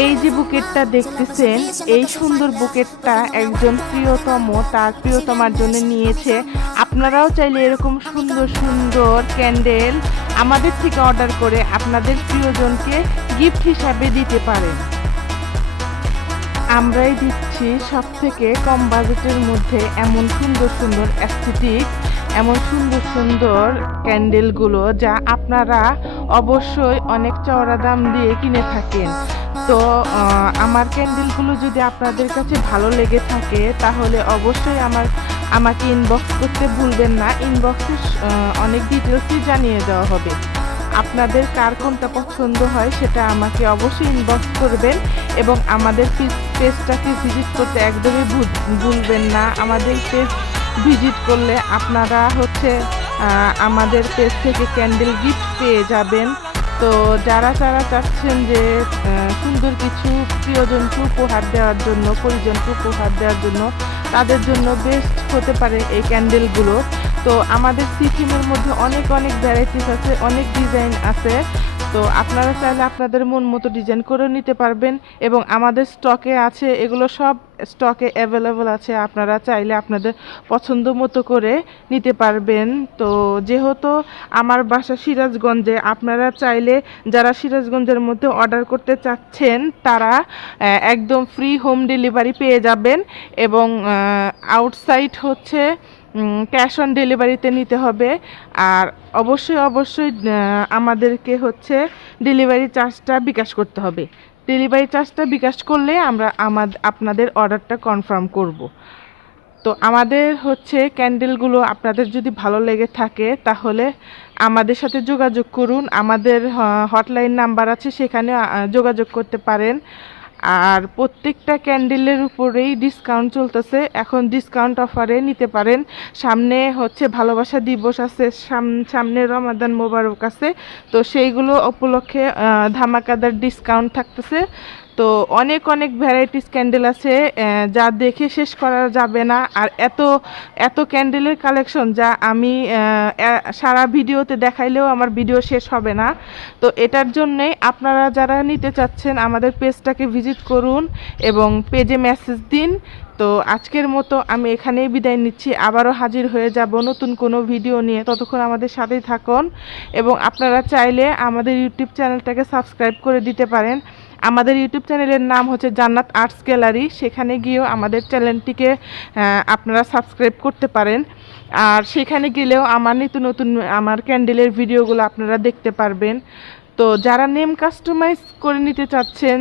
এই যে বুকেটটা দেখতেছেন, এই সুন্দর বুকেটটা একজন প্রিয়তম তার প্রিয়তমার জন্য নিয়েছে। আপনারাও চাইলে এরকম সুন্দর সুন্দর ক্যান্ডেল আমাদের থেকে অর্ডার করে আপনাদের প্রিয়জনকে গিফট হিসাবে দিতে পারেন। আমরাই দিচ্ছি সব থেকে কম বাজেটের মধ্যে এমন সুন্দর সুন্দর অ্যাস্থেটিক, এমন সুন্দর সুন্দর ক্যান্ডেলগুলো যা আপনারা অবশ্যই অনেক চওড়া দাম দিয়ে কিনে থাকেন। তো আমার ক্যান্ডেলগুলো যদি আপনাদের কাছে ভালো লেগে থাকে তাহলে অবশ্যই আমাকে ইনবক্স করতে ভুলবেন না। ইনবক্সে অনেক ডিটেলসই জানিয়ে দেওয়া হবে। আপনাদের কার কোনটা পছন্দ হয় সেটা আমাকে অবশ্যই ইনবক্স করবেন এবং আমাদের পেজটাকে ভিজিট করতে একদমই ভুলবেন না। আমাদের পেজ ভিজিট করলে আপনারা আমাদের পেজ থেকে ক্যান্ডেল গিফট পেয়ে যাবেন। তো যারা চাচ্ছেন যে সুন্দর কিছু প্রিয়জনকে উপহার দেওয়ার জন্য, পরিজনকে উপহার দেওয়ার জন্য, তাদের জন্য বেস্ট হতে পারে এই ক্যান্ডেলগুলো। তো আমাদের সিকিমের মধ্যে অনেক অনেক ভ্যারাইটিস আছে, অনেক ডিজাইন আছে। তো আপনারা চাইলে আপনাদের মন মতো ডিজাইন করে নিতে পারবেন এবং আমাদের স্টকে আছে, এগুলো সব স্টকে অ্যাভেলেবল আছে। আপনারা চাইলে আপনাদের পছন্দ মতো করে নিতে পারবেন। তো যেহেতু আমার বাসা সিরাজগঞ্জে, আপনারা চাইলে যারা সিরাজগঞ্জের মধ্যে অর্ডার করতে চাচ্ছেন তারা একদম ফ্রি হোম ডেলিভারি পেয়ে যাবেন এবং আউটসাইড ক্যাশ অন ডেলিভারিতে নিতে হবে। আর অবশ্যই আমাদেরকে ডেলিভারি চার্জটা বিকাশ করতে হবে। ডেলিভারি চার্জটা বিকাশ করলে আমরা আপনাদের অর্ডারটা কনফার্ম করব। তো আমাদের ক্যান্ডেলগুলো আপনাদের যদি ভালো লেগে থাকে তাহলে আমাদের সাথে যোগাযোগ করুন। আমাদের হটলাইন নাম্বার আছে, সেখানে যোগাযোগ করতে পারেন। আর প্রত্যেকটা ক্যান্ডেলের উপরেই ডিসকাউন্ট চলতেছে, এখন ডিসকাউন্ট অফারে নিতে পারেন। সামনে ভালোবাসা দিবস আছে, সামনে রমাদান মোবারক আছে। তো সেইগুলো উপলক্ষে ধামাকাদার ডিসকাউন্ট থাকতেছে। তো অনেক অনেক ভ্যারাইটিস ক্যান্ডেল আছে যা দেখে শেষ করা যাবে না। আর এত এত ক্যান্ডেলের কালেকশন যা আমি সারা ভিডিওতে দেখাইলেও আমার ভিডিও শেষ হবে না। তো এটার জন্যেই আপনারা যারা নিতে চাচ্ছেন আমাদের পেজটাকে ভিজিট করুন এবং পেজে মেসেজ দিন। তো আজকের মতো আমি এখানেই বিদায় নিচ্ছি। আবারও হাজির হয়ে যাব নতুন কোনো ভিডিও নিয়ে। ততক্ষণ আমাদের সাথেই থাকুন এবং আপনারা চাইলে আমাদের ইউটিউব চ্যানেলটাকে সাবস্ক্রাইব করে দিতে পারেন। আমাদের ইউটিউব চ্যানেলের নাম জান্নাত আর্টস গ্যালারি। সেখানে গিয়েও আমাদের চ্যানেলটিকে আপনারা সাবস্ক্রাইব করতে পারেন। আর সেখানে গেলেও আমার নতুন আমার ক্যান্ডেলের ভিডিওগুলো আপনারা দেখতে পারবেন। তো যারা নেম কাস্টমাইজ করে নিতে চাচ্ছেন